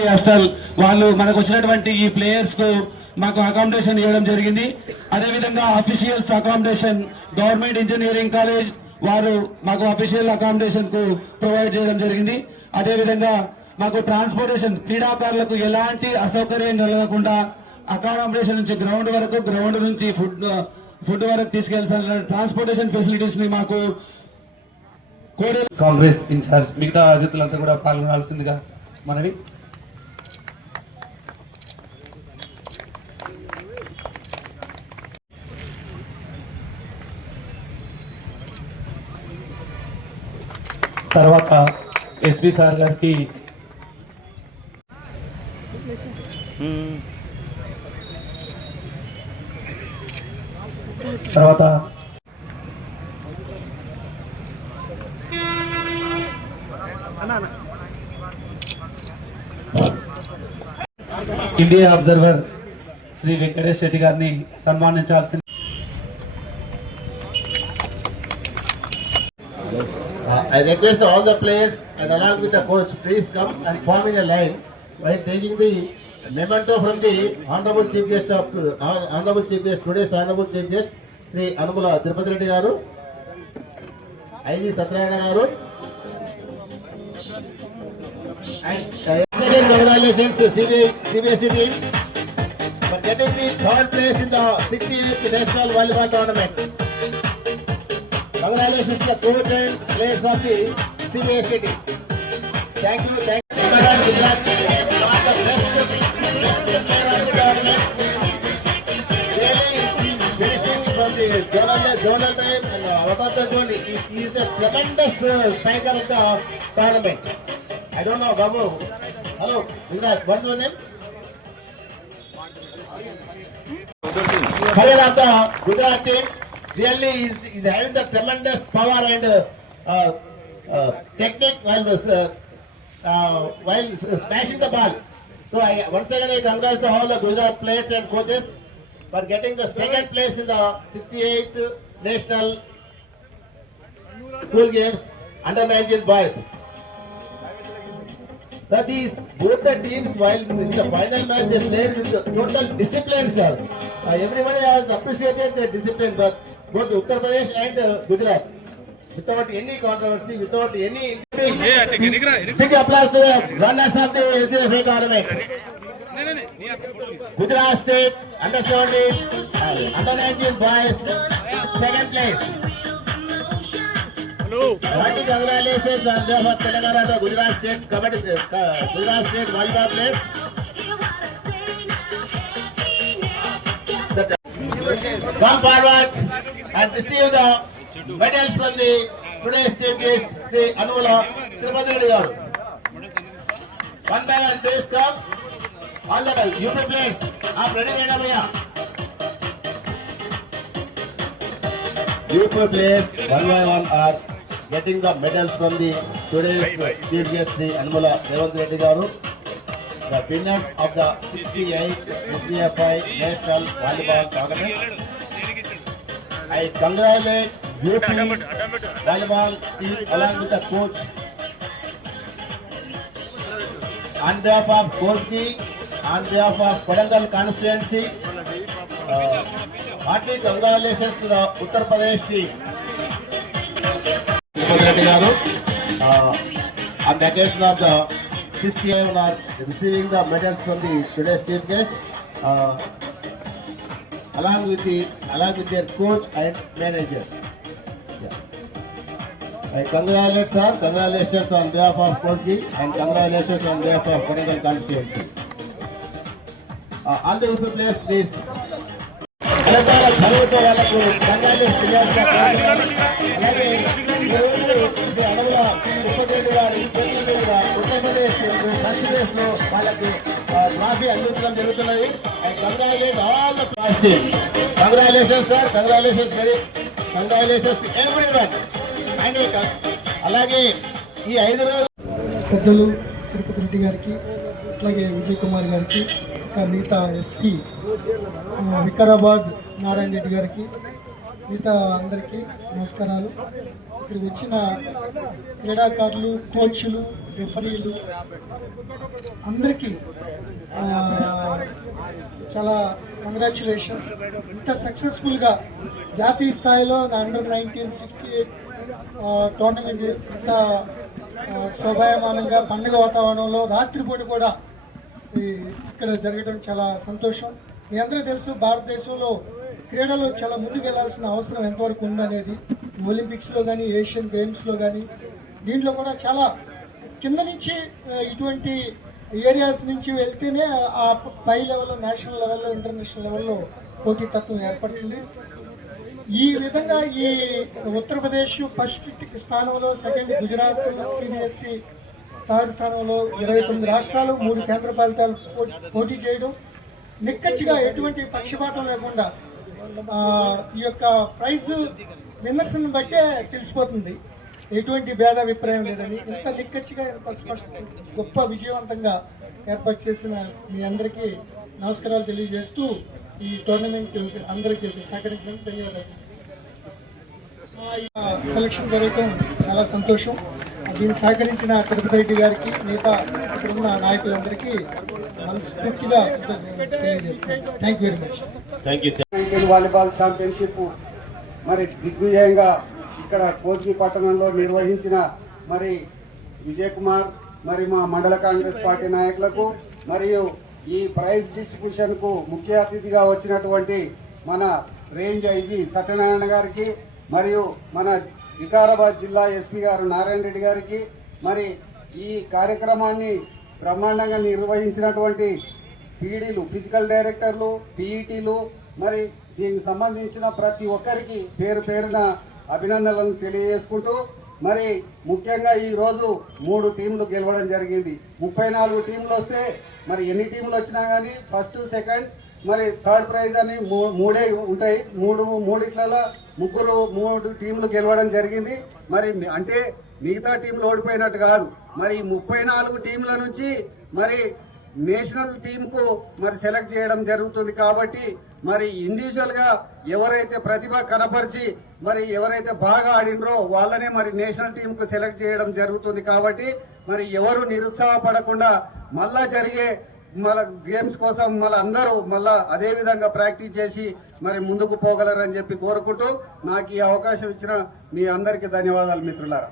Hostel వాళ్ళు మనకు వచ్చినటువంటి ఈ ప్లేయర్స్కు మాకు అకామిడేషన్ ఇవ్వడం జరిగింది. అదేవిధంగా officials accommodation government engineering college వారు మాకు అఫీషియల్ అకామిడేషన్కు ప్రొవైడ్ చేయడం జరిగింది. అదేవిధంగా మాకు ట్రాన్స్పోర్టేషన్ క్రీడాకారులకు ఎలాంటి అసౌకర్యం కలగకుండా అకామిడేషన్ నుంచి గ్రౌండ్ వరకు గ్రౌండ్ నుంచి ఫుడ్ ఫుడ్ వరకు తీసుకెళ్తాను ట్రాన్స్పోర్టేషన్ ఫెసిలిటీస్ని మాకు కోరే కాంగ్రెస్ ఇన్ఛార్జ్ మిగతా అతిథులంతా కూడా పాల్గొనాల్సిందిగా మనవి. తర్వాత ఎస్పి సార్ గారికి తర్వాత ఇండియా అబ్జర్వర్ శ్రీ వెంకటేష్ రెడ్డి గారిని సన్మానించాల్సింది I request all the players and along with the coach, please come and form in a line while taking the memento from the Honorable Chief Guest of uh, Honorable Chief Guest, today's Honorable Chief Guest, Sri Anumula Tirupati Reddy Garu, I.G. Satrayana Garu, and uh, second congratulations to CBI, CBSE team for getting the third place in the 68th National Volleyball Tournament. Congratulations to the and players of the CBSE team. Thank you, thank you. Gujarat, Gujarat, the best, best player of the tournament. Really, finishing from the zonal, zonal time and uh, out of the zone, he is the tremendous uh, striker of the tournament. I don't know, Babu. Hello, Gujarat, what's your name? Player of the Gujarat team really is, is having the tremendous power and uh, uh, uh, technique while uh, uh, while smashing the ball. So I once again I congratulate all the Gujarat players and coaches for getting the second place in the 68th national school games under 19 boys. So these both the teams while in the final match they played with total discipline, sir. Uh, everybody has appreciated the discipline, but both Uttar Pradesh and uh, Gujarat, without any controversy, without any big, big applause to the runners of the SFA tournament. Gujarat State under 17, uh, under 19 boys, second place. Hearty congratulations on behalf of Telangana to Gujarat State Kabaddi, uh, Gujarat State Volleyball players. Come forward and receive the medals from the today's guest, Sri Anula Tirupati garu. One by one, please come. All the UP players are ready, Rena Bhaiya. UP players one by one are getting the medals from the today's uh, guest Sri Anmula Revant Reddy garu. The winners of the 68th SGFI National Volleyball Tournament. I congratulate UP volleyball team along with the coach. On behalf of Koski, on behalf of Kodangal constituency, uh, hearty congratulations to the Uttar Pradesh team. Uh, on the occasion of the 68 are receiving the medals from the today's chief guest, uh, along with the along with their coach and manager. Yeah. I congratulate sir, congratulations on behalf of Koski and congratulations on behalf of Kodangal constituency. Uh, all the UP players please. Telangana చదువుతో వాళ్ళకు అలాగే ఉత్తరప్రదేశ్లో వాళ్ళకి trophy అందించడం జరుగుతున్నది. And congratulate all the class congratulation sir congratulation very congratulations every one and అలాగే ఈ ఐదు రోజులు పెద్దలు తిరుపతి రెడ్డి గారికి అట్లాగే విజయ్ కుమార్ గారికి ఇంకా మిగతా ఎస్పీ వికారాబాద్ నారాయణ రెడ్డి గారికి మిగతా అందరికీ నమస్కారాలు. ఇక్కడికి వచ్చిన క్రీడాకారులు కోచ్లు రెఫరీలు అందరికీ చాలా కంగ్రాచులేషన్స్ ఇంత సక్సెస్ఫుల్గా జాతీయ స్థాయిలో under nineteen sixty eight tournament ఇంత శోభాయమానంగా పండుగ వాతావరణంలో రాత్రిపూట కూడా ఇక్కడ జరగడం చాలా సంతోషం. మీ అందరూ తెలుసు భారతదేశంలో క్రీడలు చాలా ముందుకు వెళ్ళాల్సిన అవసరం ఎంతవరకు ఉందనేది ఒలింపిక్స్లో కానీ ఏషియన్ గేమ్స్లో కానీ దీంట్లో కూడా చాలా కింద నుంచి ఇటువంటి ఏరియాస్ నుంచి వెళ్తేనే ఆ పై లెవెల్లో నేషనల్ లెవెల్లో ఇంటర్నేషనల్ లెవెల్లో పోటీతత్వం ఏర్పడుతుంది. ఈ విధంగా ఈ ఉత్తరప్రదేశ్ ఫస్ట్ స్థానంలో సెకండ్ గుజరాత్ సిబిఎస్ఈ థర్డ్ స్థానంలో ఇరవై తొమ్మిది రాష్ట్రాలు మూడు కేంద్ర పాలితాలు పో- పోటీ చేయడం నిక్కచ్చిగా ఎటువంటి పక్షపాతం లేకుండా ఈ యొక్క ప్రైజ్ విన్నర్స్ని బట్టే తెలిసిపోతుంది. ఎటువంటి భేద అభిప్రాయం లేదని. ఇంత నిక్కచ్చిగా ఇంత స్పష్ట గొప్ప విజయవంతంగా ఏర్పాటు చేసిన మీ అందరికీ నమస్కారాలు తెలియజేస్తూ ఈ టోర్నమెంట్ అందరికీ సహకరించినందుకు ధన్యవాదాలు. సెలక్షన్ జరగటం చాలా సంతోషం. దీన్ని సహకరించిన తిరుపతి రెడ్డి గారికి మిగతా ఇక్కడ ఉన్న నాయకులందరికీ మనస్ఫూర్తిగా తెలియజేస్తున్నాను. Thank you very much thank you volleyball championship మరి దిగ్విజయంగా ఇక్కడ కోజ్గి పట్టణంలో నిర్వహించిన మరి విజయ్ కుమార్ మరి మా మండల కాంగ్రెస్ పార్టీ నాయకులకు మరియు ఈ ప్రైజ్ డిస్ట్రిబ్యూషన్కు ముఖ్య అతిథిగా వచ్చినటువంటి మన రేంజ్ ఐజీ సత్యనారాయణ గారికి మరియు మన వికారాబాద్ జిల్లా ఎస్పీ గారు నారాయణ రెడ్డి గారికి మరి ఈ కార్యక్రమాన్ని బ్రహ్మాండంగా నిర్వహించినటువంటి పీడీలు ఫిజికల్ డైరెక్టర్లు పీఈటీలు మరి దీనికి సంబంధించిన ప్రతి ఒక్కరికి పేరు పేరున అభినందనలను తెలియజేసుకుంటూ మరి ముఖ్యంగా ఈ రోజు మూడు టీంలు గెలవడం జరిగింది. ముప్పై నాలుగు టీంలు వస్తే మరి ఎన్ని టీంలు వచ్చినా కానీ ఫస్ట్ సెకండ్ మరి థర్డ్ ప్రైజ్ అని మూడే ఉంటాయి. మూడు మూడిట్లలో ముగ్గురు మూడు టీంలు గెలవడం జరిగింది. మరి అంటే మిగతా టీంలు ఓడిపోయినట్టు కాదు. మరి ముప్పై నాలుగు టీంల నుంచి మరి నేషనల్ టీంకు మరి సెలెక్ట్ చేయడం జరుగుతుంది కాబట్టి మరి ఇండివిజువల్గా ఎవరైతే ప్రతిభ కనపరిచి మరి ఎవరైతే బాగా ఆడినరో వాళ్ళనే మరి నేషనల్ టీంకు సెలెక్ట్ చేయడం జరుగుతుంది కాబట్టి మరి ఎవరు నిరుత్సాహపడకుండా మళ్ళా జరిగే మళ్ళా గేమ్స్ కోసం మళ్ళీ అందరూ మళ్ళా అదే విధంగా ప్రాక్టీస్ చేసి మరి ముందుకు పోగలరని చెప్పి కోరుకుంటూ నాకు ఈ అవకాశం ఇచ్చిన మీ అందరికీ ధన్యవాదాలు మిత్రులారా.